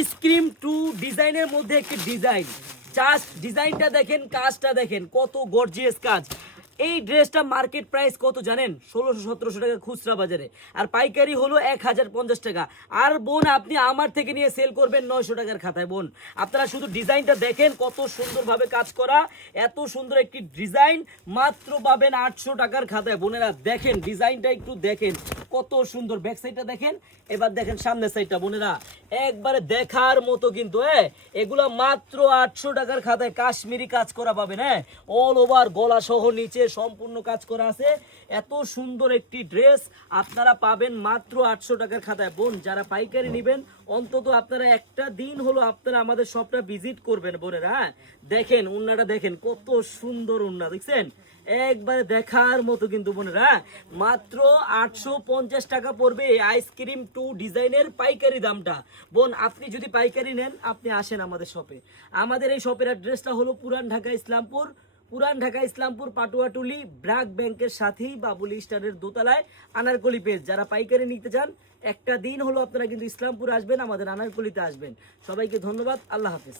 Ice cream two ডিজাইনের মধ্যে একটি ডিজাইন, জাস্ট ডিজাইনটা দেখেন, কাজটা দেখেন, কত গর্জিয়াস কাজ। এই ড্রেসটা মার্কেট প্রাইস কত জানেন? 1600-1700 টাকা খুচরা বাজারে, আর পাইকারি হলো 1050 টাকা। আর বোন আপনি আমার থেকে নিয়ে সেল করবেন 900 টাকার খাতায়। বোন আপনারা শুধু ডিজাইনটা দেখেন, কত সুন্দরভাবে কাজ করা, এত সুন্দর একটি ডিজাইন মাত্র পাবেন 800 টাকার খাতায়। বোনেরা দেখেন ডিজাইনটা একটু দেখেন, কত সুন্দর। ব্যাক সাইডটা দেখেন, এবার দেখেন সামনের সাইডটা। বোনেরা একবারে দেখার মতো কিন্তু, এগুলা মাত্র 800 টাকার খাতায় কাশ্মীরি কাজ করা পাবেন। অল ওভার গলা সহ নিচে সম্পূর্ণ কাজ করা আছে। এত সুন্দর একটি ড্রেস আপনারা পাবেন মাত্র 800 টাকার খাতায়। বোন যারা পাইকারি নেবেন, অন্তত আপনারা একটা দিন হলো আপনারা আমাদের শপটা ভিজিট করবেন। বোনেরা দেখেন উন্নাটা দেখেন, কত সুন্দর উন্না, দেখছেন একবারে দেখার মতো কিন্তু। বোনেরা মাত্র 850 টাকা পড়বে আইসক্রিম টু ডিজাইনের পাইকারি দামটা। বোন আপনি যদি পাইকারি নেন, আপনি আসেন আমাদের শপে। আমাদের এই শপের অ্যাড্রেসটা হলো পুরান ঢাকা ইসলামপুর পাটুয়াটুলি ব্র্যাক ব্যাংকের সাথেই বাবুলি স্টারের দোতলায় আনারকলি পেজ। যারা পাইকারি নিতে চান, একটা দিন হলো আপনারা কিন্তু ইসলামপুর আসবেন, আমাদের আনারকলিতে আসবেন। সবাইকে ধন্যবাদ, আল্লাহ হাফেজ।